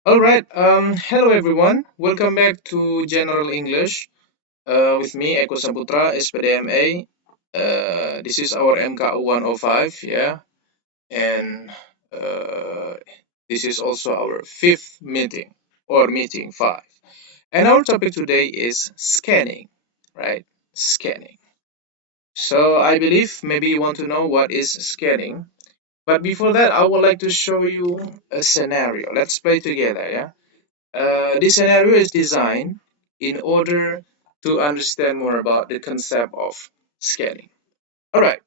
Alright, hello everyone. Welcome back to General English with me, Eko Saputra, SPDMA. This is our MKU 105, yeah, and uh, this is also our fifth meeting or meeting five. And our topic today is scanning, right? Scanning. So I believe maybe you want to know what is scanning. But before that, I would like to show you a scenario. Let's play together, yeah? This scenario is designed in order to understand more about the concept of scanning. Alright,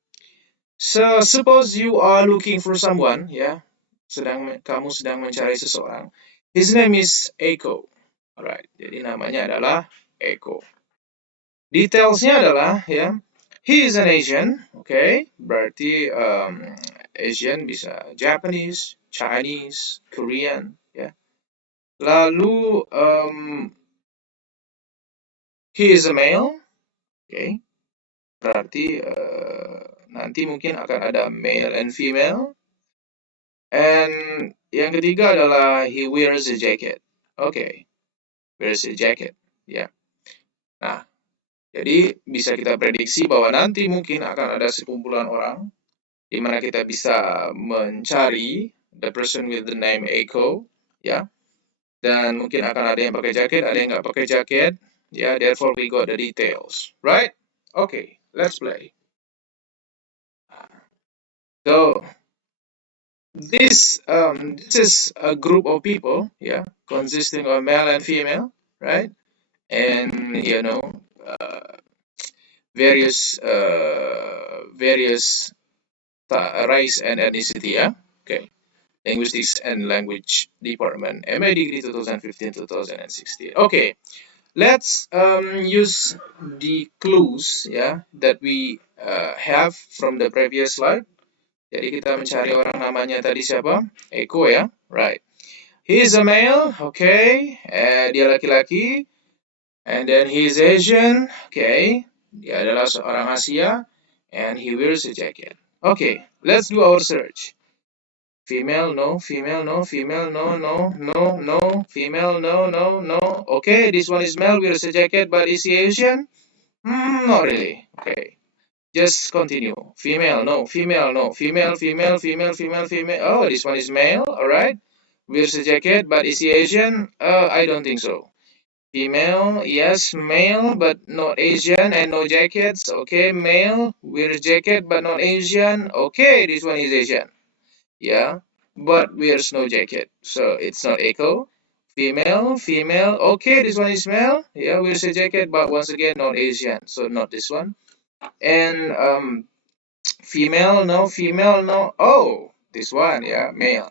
so suppose you are looking for someone, ya, kamu sedang mencari seseorang. His name is Eko. Alright, jadi namanya adalah Eko. Detailsnya adalah, ya, he is an Asian, okay? Berarti Asian bisa Japanese, Chinese, Korean, ya. Lalu he is a male, okay? Berarti nanti mungkin akan ada male and female. And yang ketiga adalah he wears a jacket. Okay, wears a jacket. Ya. Nah, jadi bisa kita prediksi bahwa nanti mungkin akan ada sekumpulan orang di mana kita bisa mencari the person with the name Eko, ya. Dan mungkin akan ada yang pakai jaket, ada yang nggak pakai jaket. Ya, therefore we got the details, right? Okay, let's play. So this is a group of people, yeah, consisting of male and female, right? And uh, various race and ethnicity, yeah. Okay, linguistics and language department, MA degree 2015-2016. Okay, let's use the clues, yeah, that we have from the previous slide. Jadi kita mencari orang namanya tadi siapa? Eko, ya, right? He is a male, okay. Dia laki-laki. And then he is Asian, okay. Dia adalah seorang Asia. And he wears a jacket. Okay, let's do our search. Female, no. Female, no. Female, no, no, no, no. Female, no, no, no. Okay, this one is male, wears a jacket, but is he Asian? Not really. Okay. Just continue. Female, no. Female, no. Female, female, female, female, female. Oh, this one is male, alright. Wears a jacket, but is he Asian? I don't think so. Female, yes, male, but not Asian, and no jackets. Okay, male, wears jacket, but not Asian. Okay, this one is Asian. Yeah, but wears no jacket, so it's not Echo. Female, female. Okay, this one is male. Yeah, wears a jacket, but once again, not Asian, so not this one. And female, no. Female, no. Oh, this one, yeah, male.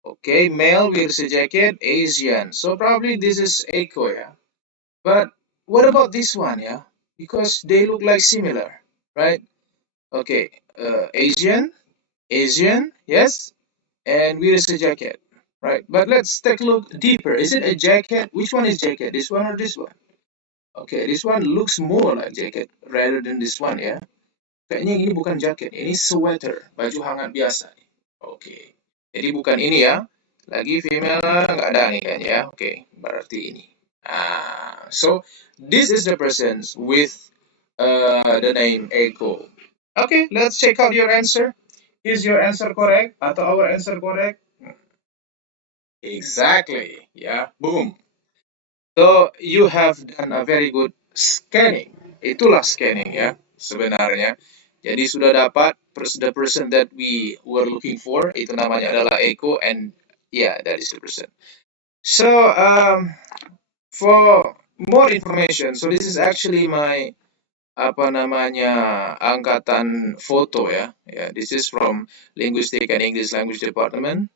Okay, male wears a jacket, Asian. So probably this is Echo, yeah. But what about this one, yeah? Because they look like similar, right? Okay, Asian, Asian, yes, and wears a jacket, right? But let's take a look deeper. Is it a jacket? Which one is jacket? This one or this one? Okay, this one looks more like jacket rather than this one, ya. Kayaknya ini bukan jaket, ini sweater, baju hangat biasa. Oke, jadi bukan ini ya. Lagi female nggak ada nih kayaknya ya. Oke, berarti ini. So this is the person with the name Eko. Okay, let's check out your answer. Is your answer correct? Atau our answer correct? Exactly. Yeah, boom. So you have done a very good scanning. Itulah scanning, ya sebenarnya. Jadi sudah dapat the person that we were looking for. Itu namanya adalah Eko, and yeah, that is the person. So for more information, so this is actually my apa namanya angkatan foto, ya. This is from Linguistic and English Language Department.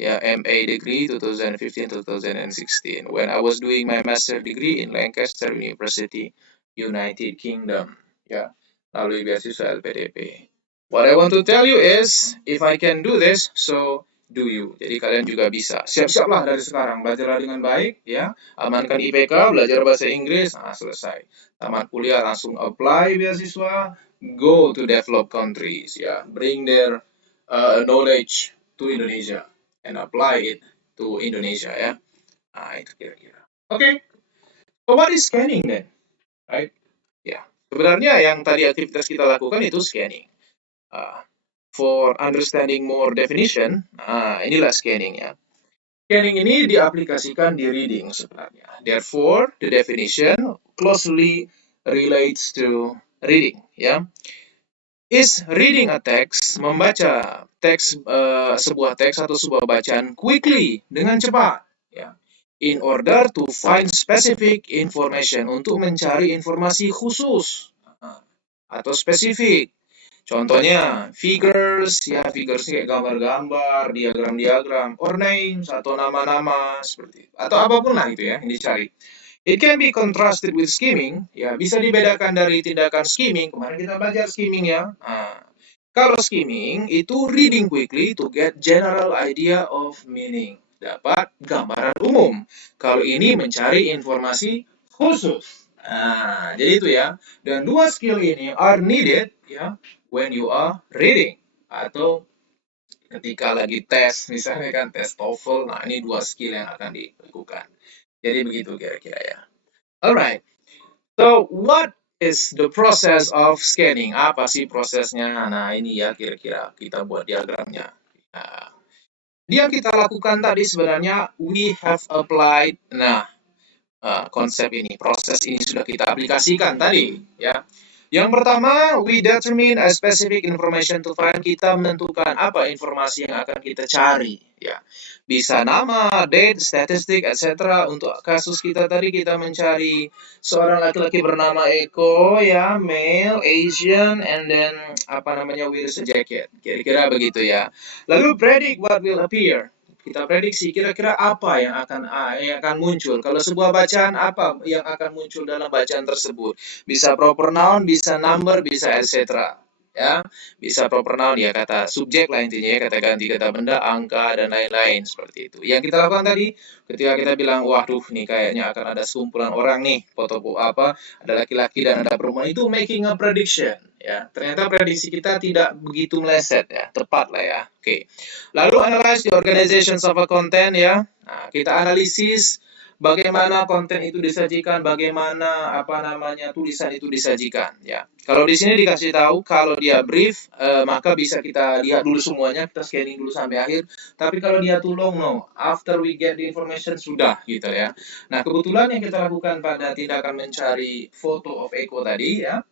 MA degree 2015-2016 when I was doing my master degree in Lancaster University, United Kingdom. Lalu beasiswa LPDP. What I want to tell you is, if I can do this, so do you. Jadi kalian juga bisa. Siap-siaplah dari sekarang, belajarlah dengan baik, ya. Amankan IPK, belajar bahasa Inggris, selesai. Tamat kuliah langsung apply beasiswa, go to developed countries, ya. Bring their knowledge to Indonesia and apply it to Indonesia ya. Nah, itu kira-kira. Oke. So what is scanning then? Right? Ya. Sebenarnya yang tadi aktivitas kita lakukan itu scanning. For understanding more definition, inilah scanning ya. Scanning ini diaplikasikan di reading sebenarnya. Therefore, the definition closely relates to reading ya. Is reading a text, membaca teks, sebuah teks atau sebuah bacaan quickly, dengan cepat ya. In order to find specific information, untuk mencari informasi khusus atau spesifik. Contohnya figures, ya figures kayak gambar-gambar, diagram-diagram, or names atau nama-nama seperti itu. Atau apapun lah itu ya yang dicari. It can be contrasted with skimming, ya bisa dibedakan dari tindakan skimming. Kemarin kita belajar skimming ya. Kalau skimming itu reading quickly to get general idea of meaning, dapat gambaran umum. Kalau ini mencari informasi khusus. Jadi itu ya. Dan dua skill ini are needed ya when you are reading atau ketika lagi tes, misalnya kan tes TOEFL. Nah, ini dua skill yang akan dilakukan. Jadi begitu kira-kira ya. Alright. So what is the process of scanning? Apa sih prosesnya? Nah, ini ya kira-kira kita buat diagramnya. Nah, yang kita lakukan tadi sebenarnya we have applied. Nah, konsep ini, proses ini sudah kita aplikasikan tadi ya. Yang pertama, we determine a specific information to find. Kita menentukan apa informasi yang akan kita cari ya. Bisa nama, date, statistik, etc. Untuk kasus kita tadi kita mencari seorang laki-laki bernama Eko ya, male, Asian, and then apa namanya, wears a jacket. Kira-kira begitu ya. Lalu predict what will appear. Kita prediksi kira-kira apa yang akan muncul. Kalau sebuah bacaan, apa yang akan muncul dalam bacaan tersebut. Bisa proper noun, bisa number, bisa etc. Ya, bisa proper noun ya kata subjek lah intinya ya, kata ganti kata benda, angka dan lain-lain seperti itu. Yang kita lakukan tadi ketika kita bilang waduh nih kayaknya akan ada sekumpulan orang nih, foto apa, ada laki-laki dan ada perempuan, itu making a prediction ya. Ternyata prediksi kita tidak begitu meleset ya, tepat lah ya. Oke. Lalu analyze the organizations of a content ya. Nah, kita analisis bagaimana konten itu disajikan, bagaimana apa namanya tulisan itu disajikan ya. Kalau di sini dikasih tahu kalau dia brief, maka bisa kita lihat dulu semuanya, kita scanning dulu sampai akhir. Tapi kalau dia tulung, no, after we get the information sudah gitu ya. Nah, kebetulan yang kita lakukan pada tindakan mencari foto of Eko tadi ya,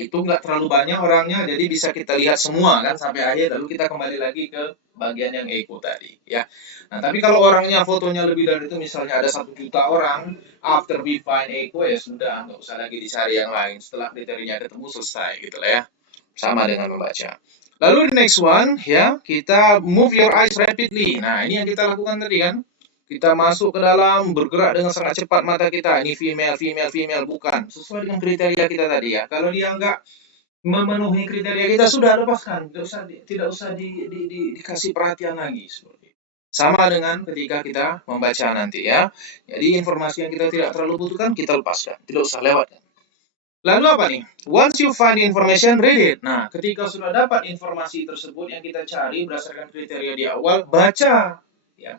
itu nggak terlalu banyak orangnya, jadi bisa kita lihat semua kan sampai akhir, lalu kita kembali lagi ke bagian yang Eko tadi ya. Nah, tapi kalau orangnya fotonya lebih dari itu, misalnya ada 1 juta orang, after we find Eko ya sudah, nggak usah lagi dicari yang lain, setelah kriterianya ketemu selesai gitu lah ya, sama dengan membaca. Lalu the next one ya, kita move your eyes rapidly. Nah, ini yang kita lakukan tadi kan, kita masuk ke dalam, bergerak dengan sangat cepat mata kita. Ini female, female, female, bukan. Sesuai dengan kriteria kita tadi ya. Kalau dia nggak memenuhi kriteria kita, sudah lepaskan. Tidak usah dikasih perhatian lagi. Sama dengan ketika kita membaca nanti ya. Jadi informasi yang kita tidak terlalu butuhkan, kita lepaskan. Tidak usah lewatkan. Lalu apa nih? Once you find the information, read it. Nah, ketika sudah dapat informasi tersebut yang kita cari berdasarkan kriteria di awal, baca. Ya.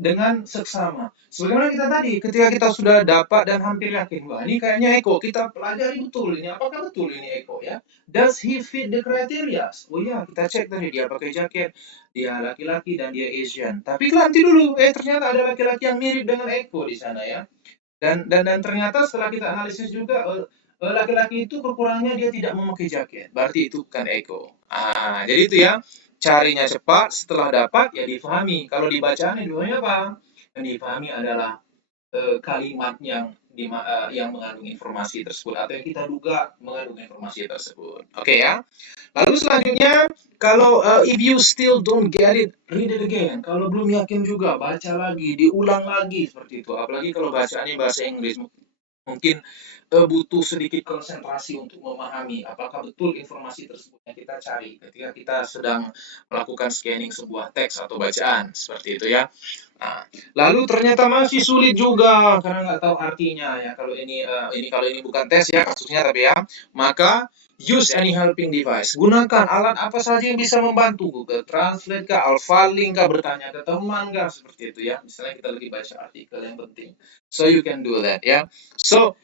Dengan seksama. Sebagaimana kita tadi, ketika kita sudah dapat dan hampir yakin, wah ini kayaknya Eko, kita pelajari betul ini, apakah betul ini Eko ya? Does he fit the criteria? Oh ya, kita cek tadi, dia pakai jaket, dia laki-laki dan dia Asian. Tapi nanti dulu, ternyata ada laki-laki yang mirip dengan Eko di sana ya. Dan ternyata setelah kita analisis juga, laki-laki itu kekurangannya dia tidak memakai jaket. Berarti itu bukan Eko. Jadi itu ya. Carinya cepat, setelah dapat ya difahami. Kalau dibacaan dua-duanya apa? Yang difahami adalah kalimat yang mengandung informasi tersebut atau yang kita duga mengandung informasi tersebut. Oke ya. Lalu selanjutnya, kalau if you still don't get it, read it again. Kalau belum yakin juga, baca lagi, diulang lagi seperti itu. Apalagi kalau bacaannya bahasa Inggris, mungkin butuh sedikit konsentrasi untuk memahami apakah betul informasi tersebut yang kita cari ketika kita sedang melakukan scanning sebuah teks atau bacaan, seperti itu ya. Nah, lalu ternyata masih sulit juga karena nggak tahu artinya ya. Kalau ini bukan tes ya kasusnya, tapi ya, maka use any helping device. Gunakan alat apa saja yang bisa membantu. Google Translate kah, Alphalink kah, bertanya ke teman kah, seperti itu ya. Misalnya kita lagi baca artikel yang penting. So you can do that ya. So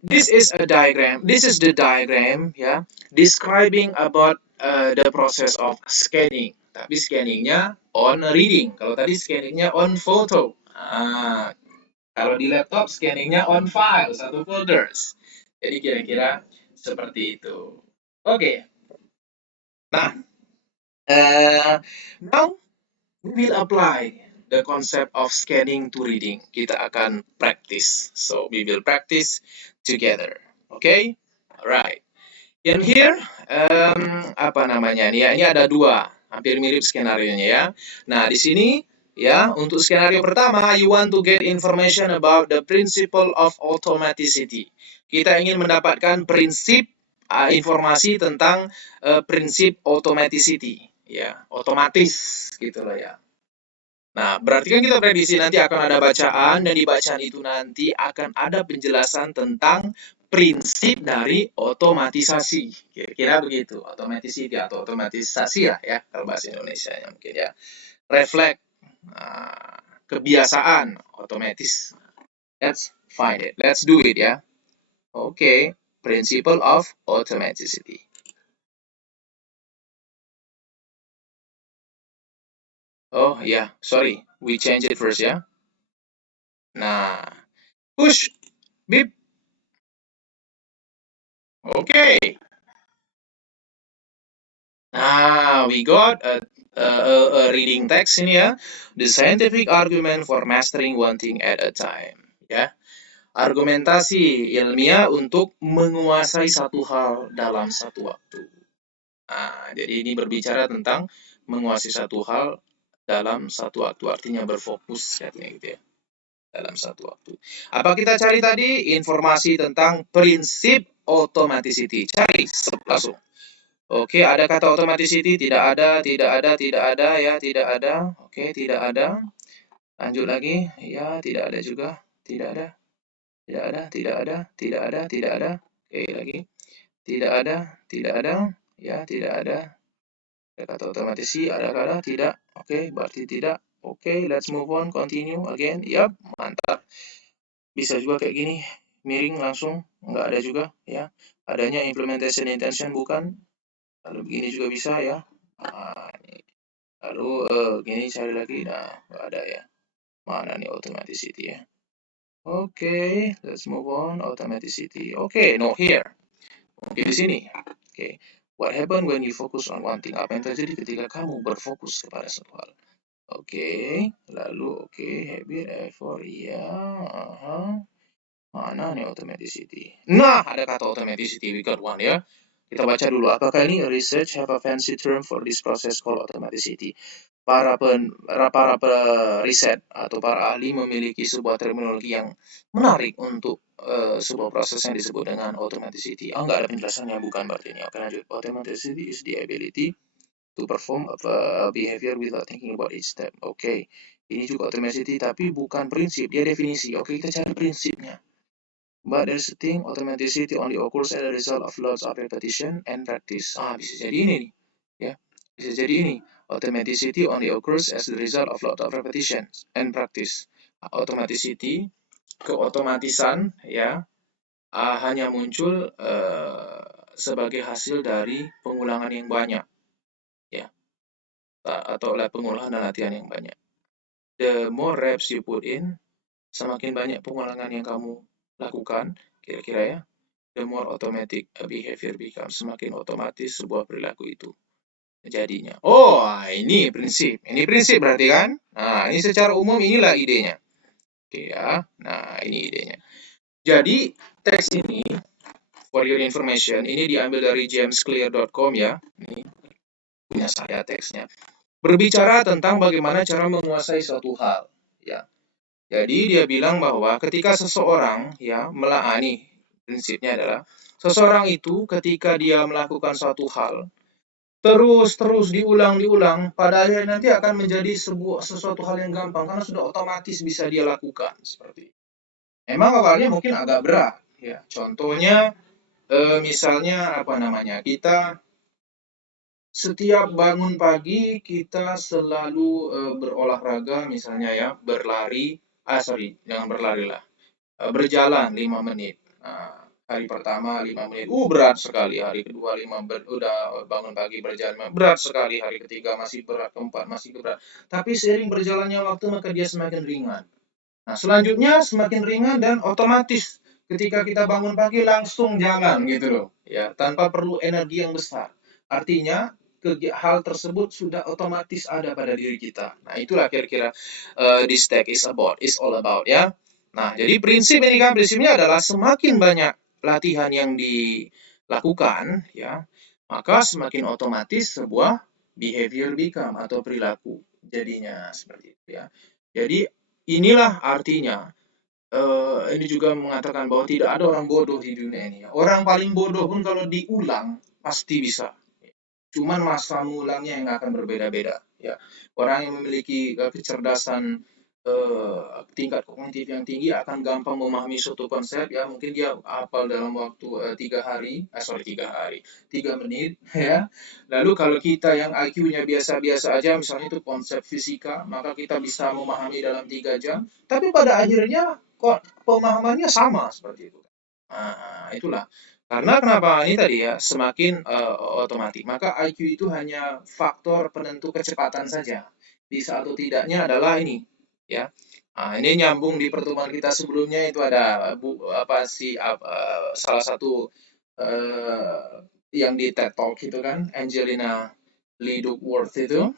this is a diagram. This is the diagram ya, describing about the process of scanning. Tapi scanningnya on reading. Kalau tadi scanningnya on photo. Kalau di laptop scanningnya on files atau folders. Jadi kira-kira seperti itu. Oke. Nah, now we will apply the concept of scanning to reading. Kita akan practice. So we will practice together. Okay? Alright. And here, apa namanya nih ya? Ini ada dua, hampir mirip skenario-nya ya. Nah, di sini ya, untuk skenario pertama, you want to get information about the principle of automaticity. Kita ingin mendapatkan prinsip informasi tentang prinsip automaticity, ya, otomatis gitu loh ya. Nah, berarti kan kita prediksi nanti akan ada bacaan, dan di bacaan itu nanti akan ada penjelasan tentang prinsip dari otomatisasi. Kira-kira begitu, automaticity atau otomatisasi ya, kalau bahasa Indonesia-nya mungkin ya. Refleks, kebiasaan, otomatis. Let's find it, let's do it ya. Oke, principle of automaticity. Oh ya, sorry, we change it first ya. Nah, push, beep. Okay. We got a reading text ini ya. The scientific argument for mastering one thing at a time. Ya, argumentasi ilmiah untuk menguasai satu hal dalam satu waktu. Jadi ini berbicara tentang menguasai satu hal dalam satu waktu, artinya berfokus katanya gitu ya. Dalam satu waktu. Apa kita cari tadi? Informasi tentang prinsip automaticity. Cari langsung. Oke, ada kata automaticity? Tidak ada, tidak ada, tidak ada ya, tidak ada. Oke, tidak ada. Lanjut lagi. Ya, tidak ada juga. Tidak ada. Tidak ada, tidak ada, tidak ada, tidak ada. Oke, lagi. Tidak ada, tidak ada. Ya, tidak ada. Ada kata automaticity, ada kata tidak. Oke, berarti tidak. Oke, let's move on, continue again. Yap, mantap. Bisa juga kayak gini, miring langsung, nggak ada juga ya. Adanya implementation intention bukan. Lalu begini juga bisa ya. Lalu gini cari lagi, nah nggak ada ya. Mana nih automaticity ya. Oke, let's move on, automaticity. Oke, no here. Oke, di sini. Oke, what happen when you focus on one thing? Apa yang terjadi ketika kamu berfokus kepada satu hal? Oke, lalu habit, effort, ya. Mana nih automaticity? Nah, ada kata automaticity, we got one ya. Kita baca dulu, apakah ini research have a fancy term for this process called automaticity? Para riset atau para ahli memiliki sebuah terminologi yang menarik untuk sebuah proses yang disebut dengan automaticity. Nggak ada penjelasannya, bukan berarti ini. Oke, lanjut. Automaticity is the ability to perform a behavior without thinking about each step. Oke, ini juga automaticity, tapi bukan prinsip, dia definisi. Oke, kita cari prinsipnya. But there's a thing, automaticity only occurs as a result of lots of repetition and practice. Bisa jadi ini nih, ya. Bisa jadi ini. Automaticity only occurs as the result of lots of repetition and practice. Automaticity, keotomatisan, ya, hanya muncul sebagai hasil dari pengulangan yang banyak, ya, atau pengulangan dan latihan yang banyak. The more reps you put in, semakin banyak pengulangan yang kamu lakukan, kira-kira ya, the more automatic a behavior becomes, semakin otomatis sebuah perilaku itu jadinya. Ini prinsip. Ini prinsip berarti kan? Nah, ini secara umum inilah idenya. Oke ya. Nah, ini idenya. Jadi, teks ini, for your information, ini diambil dari jamesclear.com ya. Ini punya saya teksnya. Berbicara tentang bagaimana cara menguasai suatu hal, ya. Jadi dia bilang bahwa ketika seseorang ya nih prinsipnya adalah seseorang itu ketika dia melakukan suatu hal terus diulang-diulang, pada akhirnya nanti akan menjadi sesuatu hal yang gampang karena sudah otomatis bisa dia lakukan seperti itu. Emang awalnya mungkin agak berat ya. Contohnya misalnya apa namanya? Kita setiap bangun pagi kita selalu berolahraga misalnya ya, berlari, jangan berlari lah, berjalan 5 menit. Nah, hari pertama 5 menit, berat sekali. Hari kedua udah bangun pagi berjalan, berat sekali. Hari ketiga masih berat, keempat masih berat. Tapi seiring berjalannya waktu maka dia semakin ringan. Nah, selanjutnya semakin ringan dan otomatis ketika kita bangun pagi langsung jalan gitu loh, ya, tanpa perlu energi yang besar. Artinya hal tersebut sudah otomatis ada pada diri kita. Nah, itulah kira-kira this tech is all about ya. Nah, jadi prinsipnya adalah semakin banyak latihan yang dilakukan ya, maka semakin otomatis sebuah behavior become atau perilaku jadinya seperti itu ya. Jadi inilah artinya, ini juga mengatakan bahwa tidak ada orang bodoh di dunia ini ya. Orang paling bodoh pun kalau diulang pasti bisa. Cuman masa mengulangnya yang akan berbeda-beda ya. Orang yang memiliki kecerdasan tingkat kognitif yang tinggi akan gampang memahami suatu konsep ya. Mungkin dia hafal dalam waktu 3 menit ya. Lalu kalau kita yang IQ-nya biasa-biasa aja, misalnya itu konsep fisika, maka kita bisa memahami dalam 3 jam. Tapi pada akhirnya kok pemahamannya sama seperti itu. Nah, itulah. Karena kenapa? Ini tadi ya, semakin otomatis. Maka IQ itu hanya faktor penentu kecepatan saja. Bisa atau tidaknya adalah ini, ya. Nah, ini nyambung di pertemuan kita sebelumnya itu ada salah satu yang di TED Talk itu kan, Angelina Lee Duckworth itu.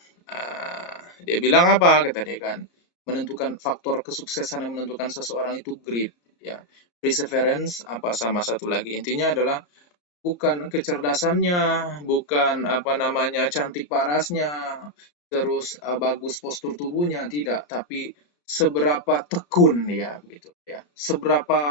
Dia bilang apa? Kata dia kan, menentukan faktor kesuksesan yang menentukan seseorang itu grit, ya. Perseverance apa sama satu lagi intinya adalah bukan kecerdasannya, bukan apa namanya cantik parasnya, terus bagus postur tubuhnya tidak, tapi seberapa tekun ya gitu ya, seberapa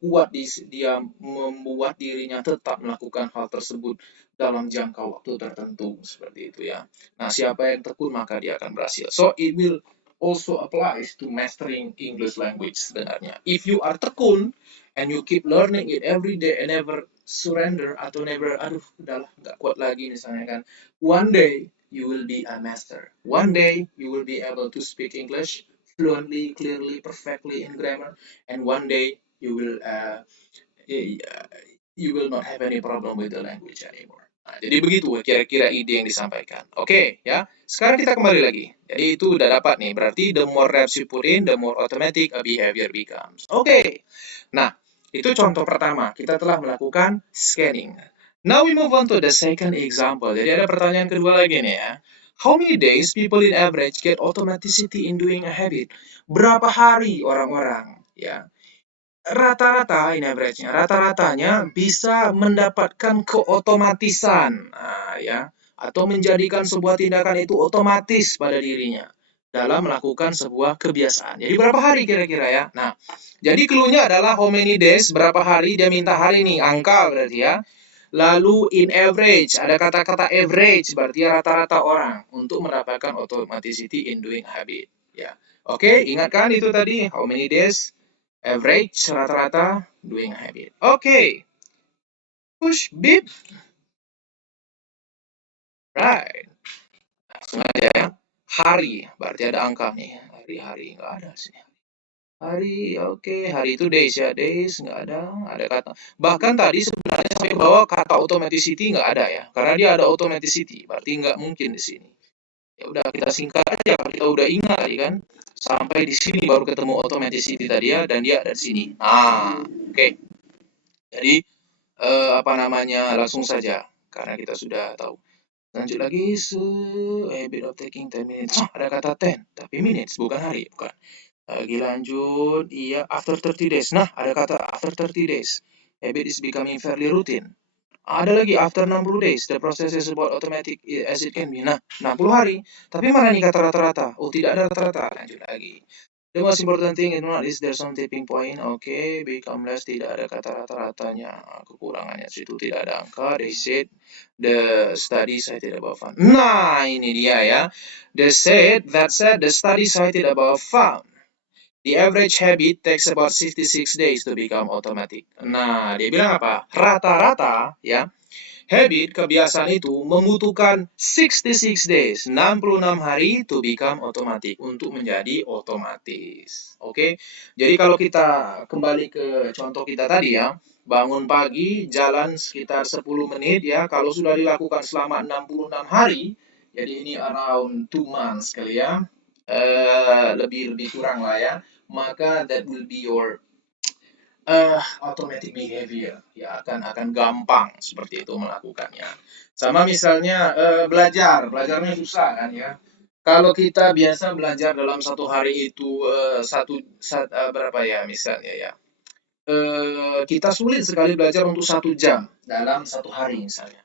kuat dia membuat dirinya tetap melakukan hal tersebut dalam jangka waktu tertentu seperti itu ya. Nah, siapa yang tekun maka dia akan berhasil. So it will also applies to mastering English language sebenarnya. If you are tekun and you keep learning it every day and never surrender atau never udahlah nggak kuat lagi misalnya kan, one day you will be a master, one day you will be able to speak English fluently, clearly, perfectly in grammar, and one day you will not have any problem with the language anymore. Nah, jadi begitu kira-kira ide yang disampaikan. Oke, ya. Sekarang kita kembali lagi. Jadi itu udah dapat nih. Berarti the more reps you put in, the more automatic a behavior becomes. Oke. Nah, itu contoh pertama. Kita telah melakukan scanning. Now we move on to the second example. Jadi ada pertanyaan kedua lagi nih ya. How many days people in average get automaticity in doing a habit? Berapa hari orang-orang ya rata-rata ini average-nya, rata-ratanya bisa mendapatkan keotomatisan, ya, atau menjadikan sebuah tindakan itu otomatis pada dirinya dalam melakukan sebuah kebiasaan. Jadi berapa hari kira-kira ya? Nah, jadi clue-nya adalah how many days, berapa hari, dia minta hari nih, angka berarti ya. Lalu in average, ada kata-kata average, berarti rata-rata orang untuk mendapatkan automaticity in doing habit. Ya, oke, ingatkan itu tadi, how many days, average, rata-rata, doing a habit. Oke. Push, beep. Right. Nah, sengaja ya. Hari, berarti ada angka nih. Hari-hari, nggak ada sih. Hari, oke. Hari itu days ya. Days, nggak ada. Ada kata. Bahkan tadi sebenarnya sampai bawa kata automaticity nggak ada ya. Karena dia ada automaticity. Berarti nggak mungkin di sini. Ya udah, kita singkat aja. Kita udah ingat tadi kan. Sampai di sini baru ketemu automaticity tadi ya. Dan dia ada di sini. Nah, oke. Jadi, apa namanya, langsung saja karena kita sudah tahu. Lanjut lagi habit of taking 10 minutes. Ada kata 10 tapi minutes bukan hari, bukan. Lagi lanjut, iya after 30 days. Nah, ada kata after 30 days. Habit is becoming fairly routine. Ada lagi after 60 days, the process is about automatic as it can be. Nah, 60 hari. Tapi mana nih kata rata-rata? Oh, tidak ada rata-rata. Lanjut lagi. The most important thing is there some tipping point. Oke, become less, tidak ada kata rata-ratanya. Kekurangannya situ tidak ada angka. They said the study cited above found. Nah, ini dia ya. They said the study cited above found. The average habit takes about 66 days to become automatic. Nah, dia bilang apa? Rata-rata ya, habit, kebiasaan itu membutuhkan 66 days, 66 hari to become automatic, untuk menjadi otomatis. Oke, jadi kalau kita kembali ke contoh kita tadi ya, bangun pagi, jalan sekitar 10 menit ya, kalau sudah dilakukan selama 66 hari, jadi ini around 2 months kali ya, lebih kurang lah ya, maka that will be your automatic behavior, ya akan gampang seperti itu melakukannya. Sama misalnya belajarnya susah kan ya. Kalau kita biasa belajar dalam satu hari itu berapa ya misalnya ya. Kita sulit sekali belajar untuk 1 jam dalam satu hari misalnya.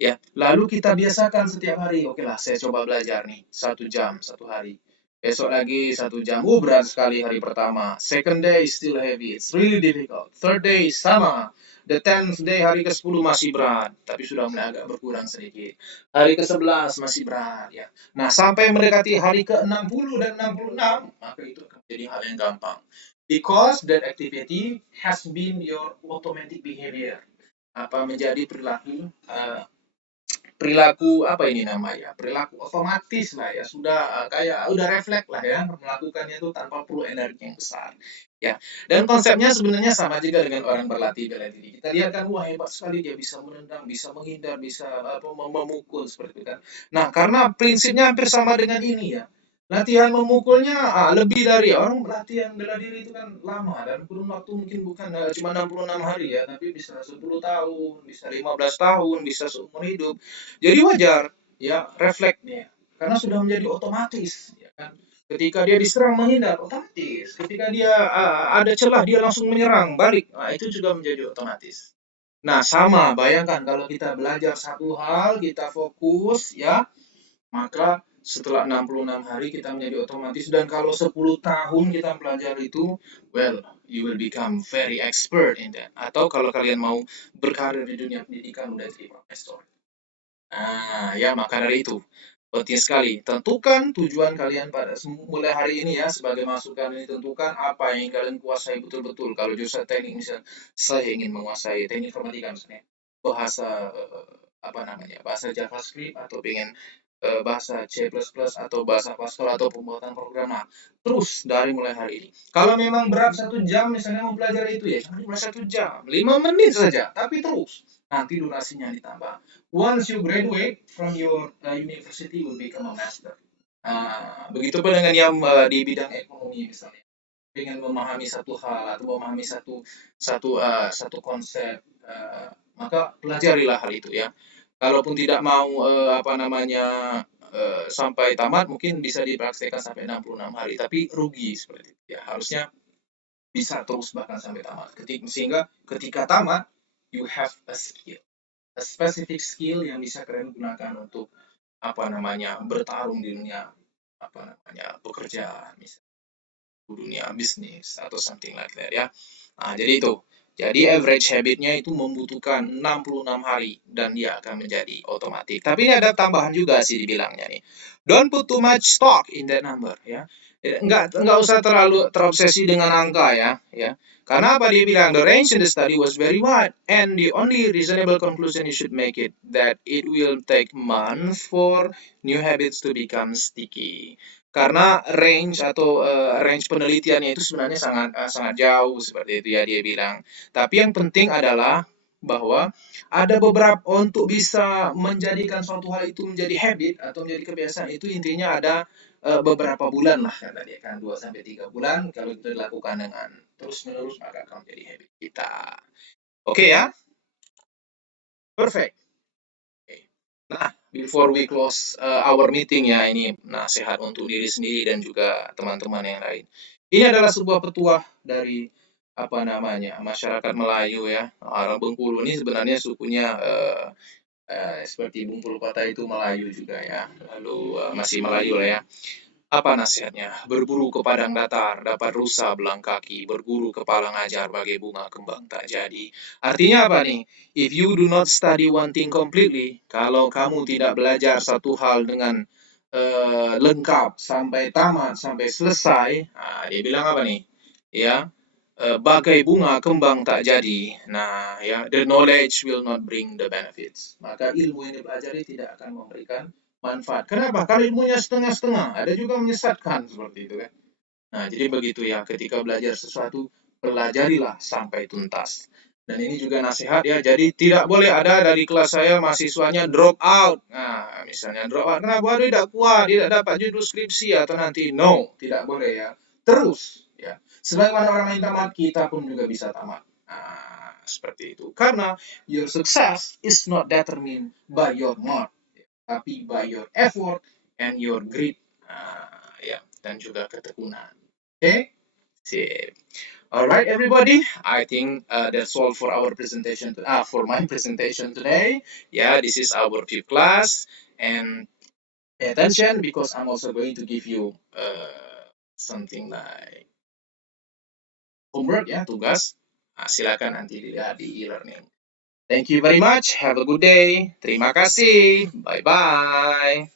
Ya, lalu kita biasakan setiap hari. Oke lah, saya coba belajar nih 1 jam satu hari. Besok lagi 1 jam. Berat sekali hari pertama. Second day still heavy. It's really difficult. Third day sama. The 10th day, hari ke-10 masih berat, tapi sudah mulai agak berkurang sedikit. Hari ke-11 masih berat ya. Nah, sampai mendekati hari ke-60 dan 66, maka itu akan menjadi hal yang gampang. Because that activity has been your automatic behavior. Menjadi perilaku apa ini namanya, perilaku otomatis lah ya, sudah kayak udah refleks lah ya, melakukannya itu tanpa perlu energi yang besar ya. Dan konsepnya sebenarnya sama juga dengan orang berlatih bela diri. Kita lihat kan, wah hebat sekali dia bisa menendang, bisa menghindar, bisa memukul seperti itu kan. Nah, karena prinsipnya hampir sama dengan ini ya, latihan memukulnya lebih dari orang latihan bela diri itu kan lama, dan kurun waktu mungkin bukan cuma 66 hari ya, tapi bisa 10 tahun, bisa 15 tahun, bisa seumur hidup. Jadi wajar ya refleksnya, karena sudah menjadi otomatis ya kan. Ketika dia diserang menghindar otomatis, ketika dia ada celah dia langsung menyerang balik, nah, itu juga menjadi otomatis. Nah, sama, bayangkan kalau kita belajar satu hal, kita fokus ya, maka setelah 66 hari kita menjadi otomatis. Dan kalau 10 tahun kita belajar itu, well, you will become very expert in that. Atau kalau kalian mau berkarir di dunia pendidikan, udah jadi profesor. Nah, ya maka dari itu penting sekali tentukan tujuan kalian pada mulai hari ini ya. Sebagai masukan ini, tentukan apa yang kalian kuasai betul-betul. Kalau jurusan teknik misalnya, saya ingin menguasai teknik informatika misalnya, bahasa bahasa JavaScript, atau pengen bahasa C++ atau bahasa Pascal atau pembuatan program. Nah, terus dari mulai hari ini. Kalau memang berat 1 jam misalnya mau belajar itu ya, jangan mulai 1 jam, 5 menit saja, tapi terus. Nanti durasinya ditambah. Once you graduate from your university, will become a master. Begitu pun dengan yang di bidang ekonomi misalnya, dengan memahami satu hal atau memahami satu konsep, maka pelajarilah hal itu ya. Kalaupun tidak mau sampai tamat, mungkin bisa dipraktekkan sampai 66 hari, tapi rugi seperti itu ya. Harusnya bisa terus bahkan sampai tamat. Sehingga ketika tamat, you have a skill, a specific skill yang bisa kalian gunakan untuk bertarung di dunia pekerjaan, misalnya dunia bisnis atau something like that ya. Nah, jadi itu. Jadi average habitnya itu membutuhkan 66 hari dan dia akan menjadi otomatis. Tapi ini ada tambahan juga sih dibilangnya nih. Don't put too much stock in that number ya. Enggak usah terlalu terobsesi dengan angka ya. Karena apa dia bilang? The range in the study was very wide, and the only reasonable conclusion you should make it that it will take months for new habits to become sticky. Karena range penelitiannya itu sebenarnya sangat jauh seperti itu ya dia bilang. Tapi yang penting adalah bahwa ada beberapa, untuk bisa menjadikan suatu hal itu menjadi habit atau menjadi kebiasaan, itu intinya ada beberapa bulan lah kata dia kan, 2 sampai 3 bulan. Kalau itu dilakukan dengan terus-menerus, maka akan menjadi habit kita. Oke ya? Perfect. Nah, before we close our meeting ya, ini nasihat untuk diri sendiri dan juga teman-teman yang lain. Ini adalah sebuah petuah dari apa namanya, masyarakat Melayu ya. Orang Bengkulu ini sebenarnya sukunya seperti Bengkulu Kota itu Melayu juga ya. Lalu masih Melayu lah ya. Apa nasihatnya? Berburu ke padang datar, dapat rusa belang kaki, berguru kepala ngajar bagai bunga kembang tak jadi. Artinya apa nih? If you do not study one thing completely, kalau kamu tidak belajar satu hal dengan lengkap sampai tamat, sampai selesai, nah, dia bilang apa nih? Ya, bagai bunga kembang tak jadi. Nah, ya, the knowledge will not bring the benefits. Maka ilmu yang dipelajari tidak akan memberikan manfaat. Kenapa? Kalau ilmunya setengah-setengah, ada juga menyesatkan seperti itu kan. Nah, jadi begitu ya, ketika belajar sesuatu, pelajarilah sampai tuntas. Dan ini juga nasihat ya, jadi tidak boleh ada dari kelas saya mahasiswanya drop out. Nah, misalnya drop out, kenapa? Dia tidak kuat, tidak dapat judul skripsi atau nanti. No, tidak boleh ya. Terus, ya. Sebagaimana orang lain tamat, kita pun juga bisa tamat. Nah, seperti itu. Karena your success is not determined by your mark, tapi by your effort and your grit. Ya, dan juga ketekunan. Okay? Sip. Alright, everybody. I think that's all for our presentation. For my presentation today. Yeah, this is our fifth class, and pay attention because I'm also going to give you something like homework ya, tugas. Nah, silakan nanti dilihat di e-learning. Thank you very much. Have a good day. Terima kasih. Bye bye.